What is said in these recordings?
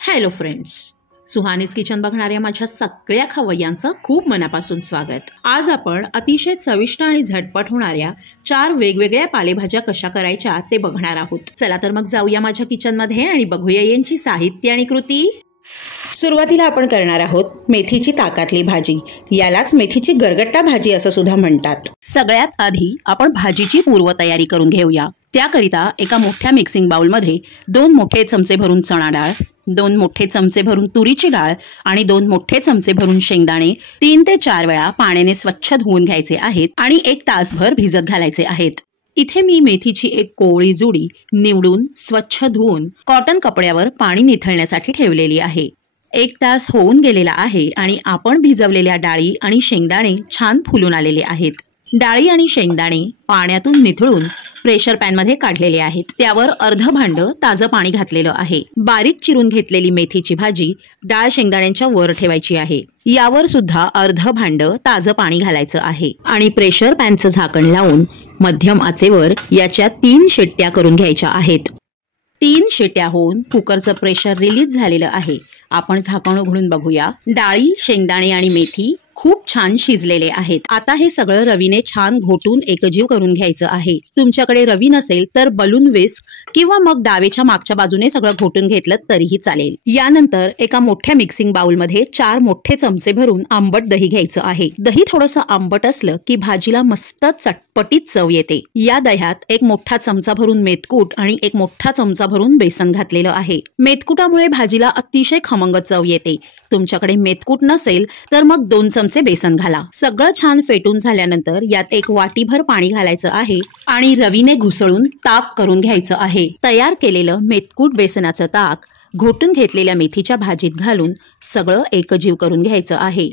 Hello friends, Suhani's kitchen बघणाऱ्या माझ्या सगळ्या खवय्यांचं खूप मनापासून स्वागत। आज आपण अतिशय चविष्ट आणि झटपट होणाऱ्या 4 वेगवेगळ्या पालेभाज्या कशा करायच्या ते बघणार आहोत। चला तर मग जाऊया माझ्या किचन मध्ये आणि बघूया यांची साहित्य आणि कृती। सुरुवातीला आपण करणार आहोत मेथीची ताकातली भाजी। यालाच मेथीची गरगट्टा भाजी असं सुद्धा म्हणतात। सगळ्यात आधी आपण भाजीची पूर्वतयारी करून घेऊया। त्याकरिता एका मोठ्या मिक्सिंग बाउल मध्ये 2 मोठे चमचे भरून चणा डाळ, 2 मोठे चमचे भरून तुरीची डाळ आणि 2 मोठे चमचे भरून शेंगदाणे 3 ते 4 वेळा पाण्याने स्वच्छ धुवून घ्यायचे आहेत आणि 1 तासभर भिजत घालायचे आहेत। इथे मी मेथीची एक कोवळी जुडी निवडून स्वच्छ धुवून कॉटन कपड्यावर पाणी निथळण्यासाठी ठेवलेली आहे। 1 तास होऊन गेलेला आहे आणि आपण भिजवलेल्या डाळी आणि शेंगदाणे छान फुलून आलेले आहेत। डाळी आणि शेंगदाणे पाण्यातून निथळून प्रेशर पॅन मध्ये काढलेले आहेत। त्यावर अर्ध भांड ताजं पाणी घातलेलं आहे। बारीक चिरून घेतलेली मेथीची भाजी डाळ शेंगदाण्यांच्या वर ठेवायची आहे। यावर सुद्धा अर्ध भांड ताजं पाणी घालायचं आहे आणि प्रेशर पॅनचं झाकण लावून मध्यम आचेवर याच्या 3 शिट्ट्या करून घ्यायच्या आहेत। 3 शिट्ट्या होऊन कुकरचं प्रेशर रिलीज झालेलं आहे। आपण झाकण उघडून बघूया। डाळी, शेंगदाणे आणि मेथी खूप छान शिजलेले आहेत। आता हे सगळं रवीने छान घोटून एकजीव करून घ्यायचं आहे। तुमच्याकडे रवी नसेल तर बलून विस्क किंवा मग डावेच्या मागच्या बाजूने सगळं घोटून घेतलं तरीही चालेल। यानंतर एका मोठ्या मिक्सिंग बाउल मध्ये 4 मोठे चमचे भरून आंबट दही घ्यायचं आहे। दही थोडंसं आंबट असलं की भाजीला मस्त चटपटीत चव येते। या दह्यात 1 मोठा चमचा भरून मेथकूट आणि 1 मोठा चमचा भरून बेसन घातलेलं आहे। मेथकुटामुळे भाजीला अतिशय खमंग चव येते। तुमच्याकडे मेथकूट नसेल तर मग 2 चमचे बेसन घाला। सगळं छान फेटून झाल्यानंतर यात 1 वाटीभर पाणी घालायचं आहे आणि रवीने घुसळून ताक करून घ्यायचं आहे। तयार केलेलं मेथकूट बेसनाचं ताक घोटून घेतलेल्या मेथीच्या भाजीत घालून सगळं एकजीव करून घ्यायचं आहे।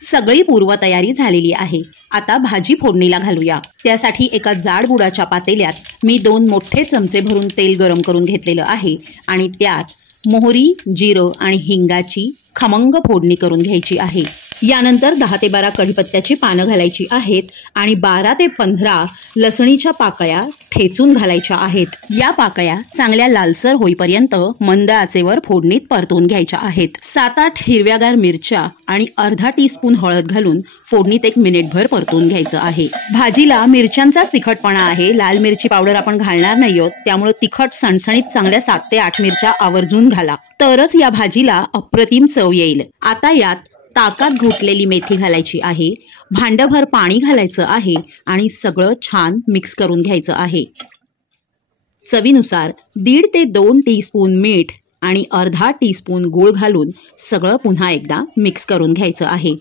सगळी पूर्वतयारी झालेली आहे। आता भाजी फोडणीला घालूया। त्यासाठी एका जाड बुडाच्या पातेल्यात मी 2 मोठे चमचे भरून तेल गरम करून घेतलेलं आहे आणि त्यात मोहरी, जिरं आणि हिंगाची खमंग फोडणी करून घ्यायची आहे। यानंतर 10 ते 12 कढीपत्त्याची पानं घालायची आहेत आणि 12 ते 15 लसणीच्या पाकळ्या ठेचून घालायच्या आहेत। या पाकळ्या चांगल्या लालसर होईपर्यंत मंद आचेवर फोडणीत परतून घ्यायच्या आहेत। 7-8 हिरव्यागार मिरच्या आणि अर्धा टीस्पून हळद घालून फोडणीत 1 मिनिटभर परतून घ्यायचं आहे। भाजीला मिरच्यांचाच तिखटपणा आहे, लाल मिरची पावडर आपण घालणार नाही आहोत। त्यामुळे तिखट सणसणीत चांगल्या 7 ते 8 मिरच्या आवर्जून घाला, तरच या भाजीला अप्रतिम चव येईल। आता यात ताकात घोटलेली मेथी घालायची आहे, भांडभर पाणी घालायचं आहे आणि सगळं छान मिक्स करून घ्यायचं आहे। चवीनुसार 1.5 ते 2 टीस्पून मीठ आणि अर्धा टीस्पून गूळ घालून सगळं पुन्हा एकदा मिक्स करून घ्यायचं आहे।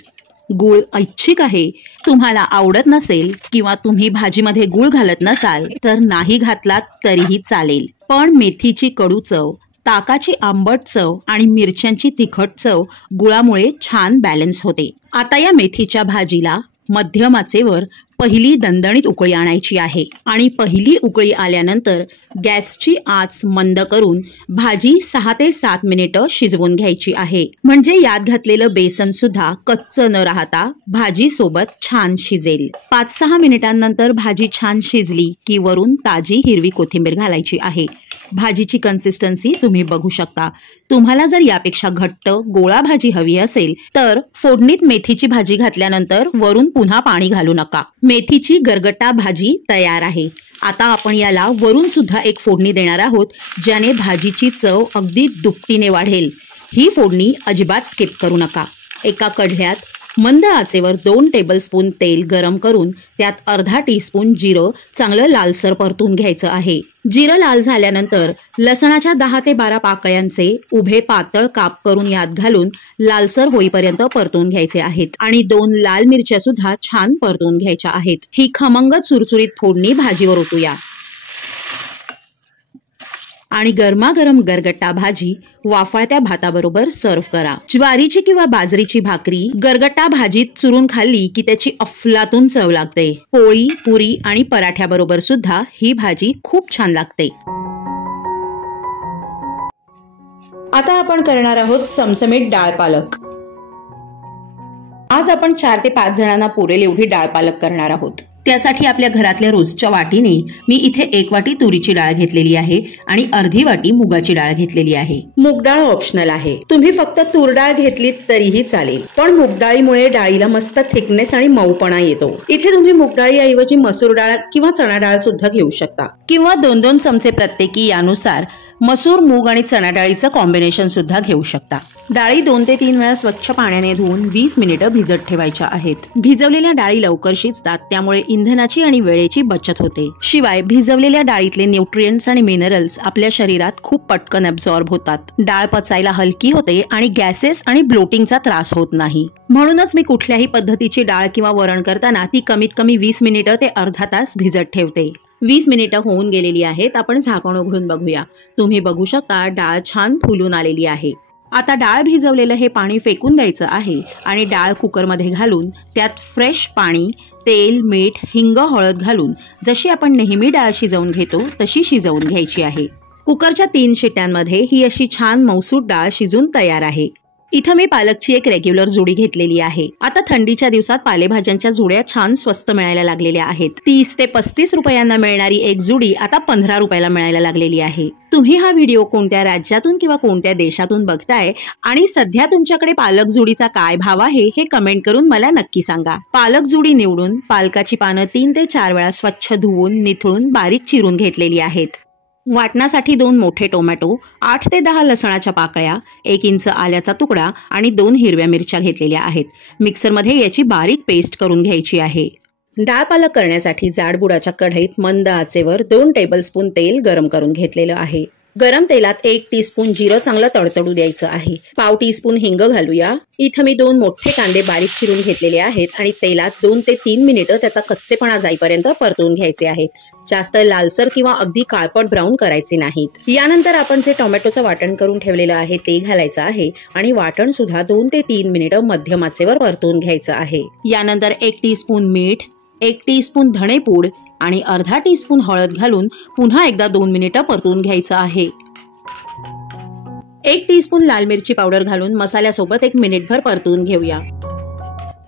गूळ ऐच्छिक आहे, तुम्हाला आवडत नसेल किंवा तुम्ही भाजीमध्ये गूळ घालत नसाल तर नाही घातलात तरीही चालेल, पण मेथीची कडू चव, ताकाची आंबट चव आणि मिरच्यांची तिखट चव गुळामुळे छान बॅलन्स होते। आता या मेथीच्या भाजीला मध्यम आचेवर पहिली दणदणीत उकळी आणायची आहे आणि पहिली उकळी आल्यानंतर गॅसची आच मंद करून भाजी 6 ते 7 मिनिटं शिजवून घ्यायची आहे। म्हणजे यात घातलेलं बेसन सुद्धा कच्चं न राहता भाजी सोबत छान शिजेल। 5-6 मिनिटांनंतर भाजी छान शिजली की वरून ताजी हिरवी कोथिंबीर घालायची आहे। भाजीची कन्सिस्टन्सी तुम्ही बघू शकता। तुम्हाला जर यापेक्षा घट्ट गोळा भाजी हवी असेल तर फोडणीत मेथीची भाजी घातल्यानंतर वरून पुन्हा पाणी घालू नका। मेथीची गरगट्टा भाजी तयार आहे। आता आपण याला वरून सुद्धा 1 फोडणी देणार आहोत, ज्याने भाजीची चव अगदी दुपटीने वाढेल। ही फोडणी अजिबात स्किप करू नका। एका कढईत मंद आचेवर 2 टेबलस्पून तेल गरम करून त्यात अर्धा टीस्पून जिरं चांगलं लालसर परतून घ्यायचं आहे। जिरं लाल झाल्यानंतर लसणाच्या 10 ते 12 पाकळ्यांचे उभे पातळ काप करून यात घालून लालसर होईपर्यंत परतून घ्यायचे आहेत आणि 2 लाल मिरच्या सुद्धा छान परतून घ्यायच्या आहेत। ही खमंग चुरचुरीत फोडणी भाजीवर ओतूया आणि गरमागरम गरगट्टा भाजी वाफाळत्या भाताबरोबर सर्व्ह करा। ज्वारीची किंवा बाजरीची भाकरी गरगट्टा भाजीत चुरून खाल्ली की त्याची अफलातून चव लागते। पोळी, पुरी आणि पराठ्याबरोबर सुद्धा ही भाजी खूप छान लागते। आता आपण करणार आहोत चमचमीत डाळ पालक। आज आपण 4 ते 5 जणांना पुरेल एवढी डाळ पालक करणार आहोत। त्यासाठी आपल्या घरातल्या रोजच्या वाटीने मी इथे 1 वाटी तुरीची डाळ घेतलेली आहे आणि अर्धी वाटी मुगाची डाळ घेतलेली आहे। मूग डाळ ऑप्शनल आहे, तुम्ही फक्त तूर डाळ घेतली तरीही चालेल, पण मूग डाळीमुळे डाळीला मस्त थिकनेस आणि मऊपणा येतो। इथे तुम्ही मूग डाळीऐवजी मसूर डाळ किंवा चणा डाळ सुद्धा घेऊ शकता, किंवा 2-2 चमचे प्रत्येकी यानुसार मसूर, मूग आणि चणा डाळीचं कॉम्बिनेशन सुद्धा घेऊ शकता। डाळी 2 ते 3 वेळा स्वच्छ पाण्याने धुवून 20 मिनिटं भिजत ठेवायच्या आहेत। भिजवलेल्या डाळी लवकर शिजतात, त्यामुळे इंधनाची आणि वेळेची बचत होते। शिवाय भिजवलेल्या डाळीतले न्यूट्रिएंट्स आणि मिनरल्स आपल्या शरीरात खूप पटकन ॲब्झॉर्ब होतात। डाळ पचायला हलकी होते आणि गॅसेस आणि ब्लोटिंगचा त्रास होत नाही। म्हणूनच मी कुठल्याही पद्धतीची डाळ किंवा वरण करताना ती कमीत कमी 20 मिनिटं ते अर्धा तास भिजत ठेवते। 20 मिनिटं होऊन गेलेली आहेत। आपण झाकण उघडून बघूया। तुम्ही बघू शकता डाळ छान फुलून आलेली आहे। आता डाळ भिजवलेलं हे पाणी फेकून द्यायचं आहे आणि डाळ कुकरमध्ये घालून त्यात फ्रेश पाणी, तेल, मीठ, हिंग, हळद घालून जशी आपण नेहमी डाळ शिजवून घेतो तशी शिजवून घ्यायची आहे। कुकरच्या 3 शिट्यांमध्ये ही अशी छान मऊसूत डाळ शिजून तयार आहे। इथं मी पालकची एक रेग्युलर जुडी घेतलेली आहे। आता थंडीच्या दिवसात पालेभाज्यांच्या जुड्या छान स्वस्त मिळायला लागलेल्या आहेत। 30 ते 35 रुपयांना मिळणारी एक जुडी आता 15 रुपयाला मिळायला लागलेली आहे। तुम्ही हा व्हिडिओ कोणत्या राज्यातून किंवा कोणत्या देशातून बघताय आणि सध्या तुमच्याकडे पालक जुडीचा काय भाव आहे हे कमेंट करून मला नक्की सांगा। पालक जुडी निवडून पालकाची पानं 3 ते 4 वेळा स्वच्छ धुवून निथळून बारीक चिरून घेतलेली आहेत। वाटणासाठी 2 मोठे टोमॅटो, 8 ते 10 लसणाच्या पाकळ्या, 1 इंच आल्याचा तुकडा आणि 2 हिरव्या मिरच्या घेतलेल्या आहेत। मिक्सरमध्ये याची बारीक पेस्ट करून घ्यायची आहे। डाळ पालक करण्यासाठी जाड बुडाच्या कढईत मंद आचेवर 2 टेबलस्पून तेल गरम करून घेतलेलं आहे। गरम तेलात 1 टीस्पून जिरं चांगलं तडतडू द्यायचं आहे। पाव टीस्पून हिंग घालूया। इथं मी 2 मोठे कांदे बारीक चिरून घेतलेले आहेत आणि तेलात 2 ते 3 मिनिटं त्याचा कच्चेपणा जाईपर्यंत परतून घ्यायचे आहेत। जास्त लालसर किंवा अगदी काळपट ब्राऊन करायचे नाहीत। यानंतर आपण जे टोमॅटोचं वाटण करून ठेवलेलं आहे ते घालायचं आहे आणि वाटण सुद्धा 2 ते 3 मिनिटं मध्यम आचेवर परतून घ्यायचं आहे। यानंतर 1 टीस्पून मीठ, 1 टीस्पून धणेपूड आणि अर्धा टीस्पून हळद घालून पुन्हा एकदा 2 मिनिटं परतून घ्यायचं आहे। 1 टीस्पून लाल मिरची पावडर घालून मसाल्यासोबत 1 मिनिटभर परतून घेऊया।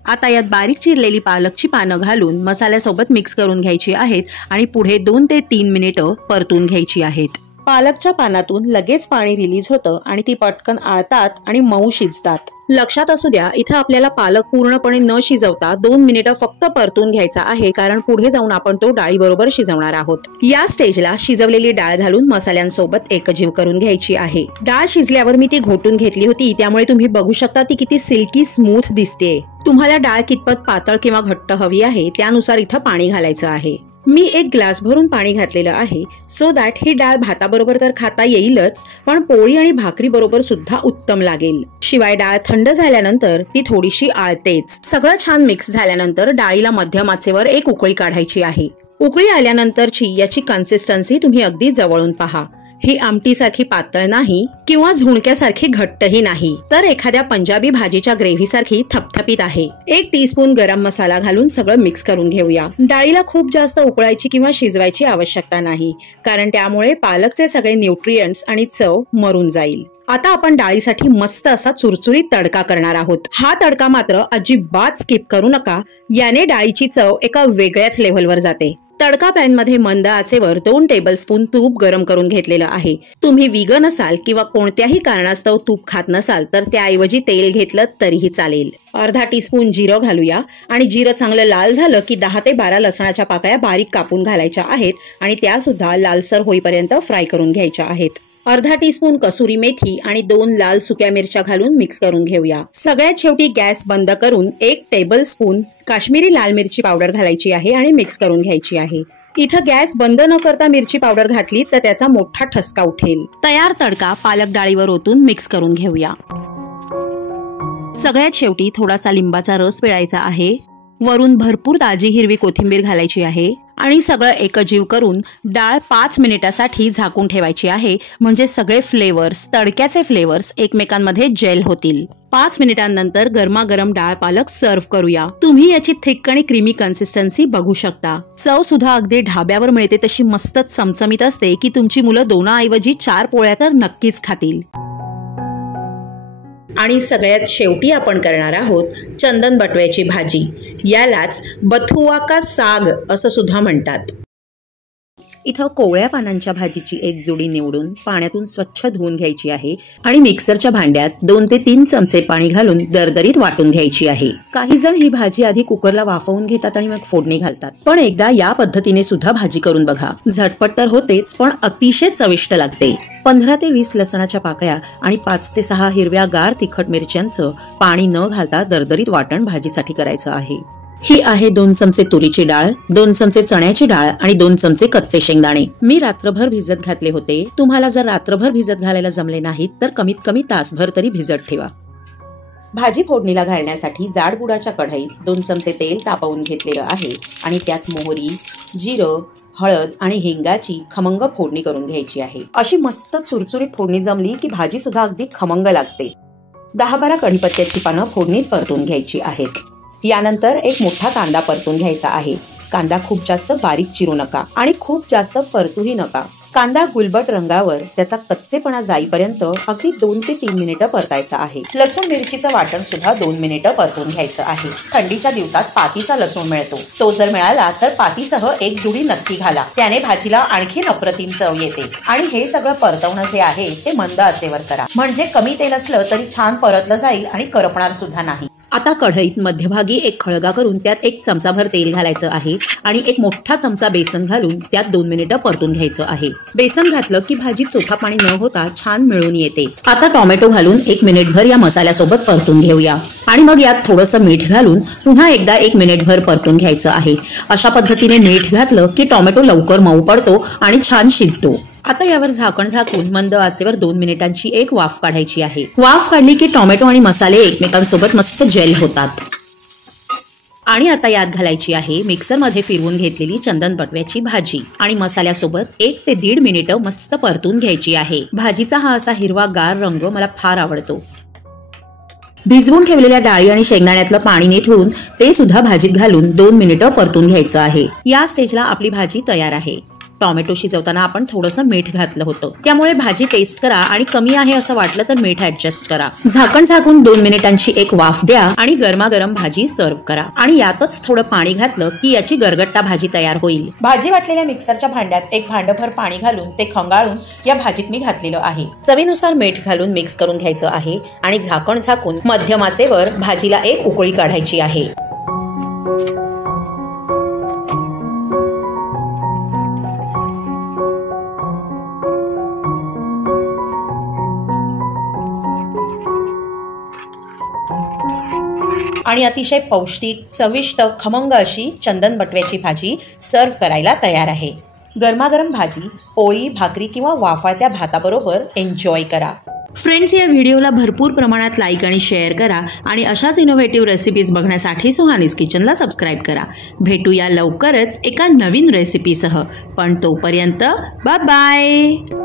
आता यात बारीक चिरलेली पालकची पानं घालून मसाल्यासोबत मिक्स करून घ्यायची आहेत आणि पुढे 2 ते 3 मिनिटं परतून घ्यायची आहेत। पालकच्या पानातून लगेच पाणी रिलीज होतं आणि ती पटकन आळतात आणि मऊ शिजतात। लक्षात असू द्या, इथं आपल्याला पालक पूर्णपणे न शिजवता 2 मिनिटं फक्त परतून घ्यायचा आहे, कारण पुढे जाऊन आपण तो डाळी बरोबर शिजवणार आहोत। या स्टेजला शिजवलेली डाळ घालून मसाल्यांसोबत एकजीव करून घ्यायची आहे। डाळ शिजल्यावर मी ती घोटून घेतली होती, त्यामुळे तुम्ही बघू शकता ती किती सिल्की स्मूथ दिसते। तुम्हाला डाळ कितपत पातळ किंवा घट्ट हवी आहे त्यानुसार इथं पाणी घालायचं आहे। मी 1 ग्लास भरून पाणी घातलेलं आहे, सो दॅट ही डाळ भाताबरोबर तर खाता येईलच, पण पोळी आणि भाकरी बरोबर सुद्धा उत्तम लागेल। शिवाय डाळ थंड झाल्यानंतर ती थोडीशी आळतेच। सगळं छान मिक्स झाल्यानंतर डाळीला मध्यम आचेवर 1 उकळी काढायची आहे। उकळी आल्यानंतरची याची कन्सिस्टन्सी तुम्ही अगदी जवळून पहा। ही आमटीसारखी पातळ नाही किंवा झुणक्यासारखी घट्टही नाही, तर एखाद्या पंजाबी भाजीच्या ग्रेव्ही सारखी थपथपीत आहे। 1 टीस्पून गरम मसाला घालून सगळं मिक्स करून घेऊया। डाळीला खूप जास्त उकळायची किंवा शिजवायची आवश्यकता नाही, कारण त्यामुळे पालकचे सगळे न्यूट्रिएंट्स आणि चव मरून जाईल। आता आपण डाळीसाठी मस्त असा चुरचुरीत तडका करणार आहोत। हा तडका मात्र अजिबात स्किप करू नका, याने डाळीची चव एका वेगळ्याच लेव्हलवर जाते। तडका पॅन मध्ये मंद आचेवर 2 टेबलस्पून तूप गरम करून घेतलेलं आहे। तुम्ही वीगन असाल किंवा कोणत्याही कारणास्तव तूप खात नसाल तर त्याऐवजी तेल घेतलं तरीही चालेल। अर्धा टीस्पून जिरं घालूया आणि जिरं चांगलं लाल झालं की 10 ते 12 लसणाच्या पाकळ्या बारीक कापून घालायच्या आहेत आणि त्या सुद्धा लालसर होईपर्यंत फ्राय करून घ्यायच्या आहेत। अर्धा टीस्पून कसुरी मेथी आणि 2 लाल सुक्या मिरच्या घालून मिक्स करून घेऊया। सगळ्यात शेवटी गॅस बंद करून 1 टेबलस्पून काश्मीरी लाल मिरची पावडर घालायची आहे आणि मिक्स करून घ्यायची आहे। इथं गॅस बंद न करता मिरची पावडर घातली तर त्याचा मोठा ठसका उठेल। तयार तडका पालक डाळीवर ओतून मिक्स करून घेऊया। सगळ्यात शेवटी थोडासा लिंबाचा रस पिळायचा आहे। वरून भरपूर ताजी हिरवी कोथिंबीर घालायची आहे आणि सगळं एकजीव करून डाळ 5 मिनिटासाठी झाकून ठेवायची आहे, म्हणजे सगळे फ्लेवर्स, तडक्याचे फ्लेवर्स एकमेकांमध्ये जेल होतील। 5 मिनिटांनंतर गरमागरम डाळ पालक सर्व्ह करूया। तुम्ही याची थिक आणि क्रीमी कन्सिस्टन्सी बघू शकता। चव सुद्धा अगदी ढाब्यावर मिळते तशी मस्तच चमचमीत असते की तुमची मुलं 2 ऐवजी 4 पोळ्या तर नक्कीच खातील। आणि सगळ्यात शेवटी आपण करणार आहोत चंदन बटव्याची भाजी। यालाच बथुआ का साग असं सुद्धा म्हणतात। इथं कोवळ्या पानांच्या भाजीची एक जोडी निवडून पाण्यातून स्वच्छ धुवून घ्यायची आहे आणि मिक्सरच्या भांड्यात 2 ते 3 चमचे पाणी घालून दरदरीत वाटून घ्यायची आहे। काही जण ही भाजी आधी कुकरला वाफवून घेतात आणि मग फोडणी घालतात, पण एकदा या पद्धतीने सुद्धा भाजी करून बघा। झटपट तर होतेच, पण अतिशय चविष्ट लागते। 15 ते 20 लसणाच्या पाकळ्या आणि 5 ते 6 हिरव्या गार तिखट मिरच्यांचं पाणी न घालता दरदरीत वाटण भाजीसाठी करायचं आहे। ही आहे 2 चमचे तुरीची डाळ, 2 चमचे चण्याची डाळ आणि 2 चमचे कच्चे शेंगदाणे। मी रात्रभर भिजत घातले होते। तुम्हाला जर रात्रभर भिजत घालायला जमले नाहीत तर कमीत कमी तासभर तरी भिजत ठेवा। भाजी फोडणीला घालण्यासाठी जाडबुडाच्या कढईत 2 चमचे तेल तापवून घेतलेलं आहे आणि त्यात मोहरी, जिरं, हळद आणि हिंगाची खमंग फोडणी करून घ्यायची आहे। अशी मस्त चुरचुरीत फोडणी जमली की भाजी सुद्धा अगदी खमंग लागते। 10-12 कढीपत्त्याची पानं फोडणीत परतून घ्यायची आहेत। यानंतर एक मोठा कांदा परतून घ्यायचा आहे। कांदा खूप जास्त बारीक चिरू नका आणि खूप जास्त परतूही नका। कांदा गुलबट रंगावर त्याचा कच्चेपणा जाईपर्यंत अगदी 2 ते 3 मिनिटं परतायचा आहे। लसूण मिरचीचं वाटण सुद्धा 2 मिनिटं परतून घ्यायचं आहे। थंडीच्या दिवसात पातीचा लसूण मिळतो, तो जर मिळाला तर पातीसह एक जुडी नक्की घाला, त्याने भाजीला आणखी अप्रतिम चव येते। आणि हे सगळं परतवणं जे आहे ते मंद आचेवर करा, म्हणजे कमी तेल असलं तरी छान परतलं जाईल आणि करपणार सुद्धा नाही। आता कढईत मध्यभागी एक खळगा करून त्यात 1 चमचाभर तेल घालायचं आहे आणि एक मोठा चमचा बेसन घालून त्यात 2 मिनिटं परतून घ्यायचं आहे। बेसन घातलं की भाजी चोथा पाणी न होता छान मिळून येते। आता टोमॅटो घालून 1 मिनिटभर या मसाल्यासोबत परतून घेऊया आणि मग यात थोडंसं मीठ घालून पुन्हा एकदा 1 मिनिटभर परतून घ्यायचं आहे। अशा पद्धतीने मीठ घातलं की टोमॅटो लवकर मऊ पडतो आणि छान शिजतो। आता यावर झाकण झाकून मंद आचेवर 2 मिनिटांची एक वाफ काढायची आहे। वाफ काढली की टोमॅटो आणि मसाले एकमेकांसोबत मस्त जेल होतात। आणि आता यात घालायची आहे मिक्सरमध्ये फिरवून घेतलेली चंदन बटव्याची भाजी आणि मसाल्यासोबत 1 ते 1.5 मिनिटं मस्त परतून घ्यायची आहे। भाजीचा हा असा हिरवा गार रंग मला फार आवडतो। भिजवून ठेवलेल्या डाळी आणि शेंगदाण्यातलं पाणी निथळून ते सुद्धा भाजीत घालून 2 मिनिटं परतून घ्यायचं आहे। या स्टेजला आपली भाजी तयार आहे। टोमॅटो शिजवताना आपण थोडंसं मीठ घातलं होतं, त्यामुळे भाजी टेस्ट करा आणि कमी आहे असं वाटलं तर मीठ ऍडजस्ट करा। झाकण झाकून 2 मिनिटांची एक वाफ द्या आणि गरमागरम भाजी सर्व्ह करा। आणि यातच थोडं पाणी घातलं की याची गरगट्टा भाजी तयार होईल। भाजी वाटलेल्या मिक्सरच्या भांड्यात एक भांडभर पाणी घालून ते खंगाळून या भाजीत मी घातलेलं आहे। चवीनुसार मीठ घालून मिक्स करून घ्यायचं आहे आणि झाकण झाकून मध्यम आचेवर भाजीला एक उकळी काढायची आहे। आणि अतिशय पौष्टिक, चविष्ट, खमंग अशी चंदन बटव्याची भाजी सर्व्ह करायला तयार आहे। गरमागरम भाजी पोळी, भाकरी किंवा वाफाळत्या भाताबरोबर एन्जॉय करा। फ्रेंड्स, या व्हिडिओला भरपूर प्रमाणात लाईक आणि शेअर करा आणि अशाच इनोव्हेटिव्ह रेसिपीज बघण्यासाठी सुहानीज किचनला सबस्क्राईब करा। भेटूया लवकरच एका नवीन रेसिपीसह, पण तोपर्यंत बाय बाय।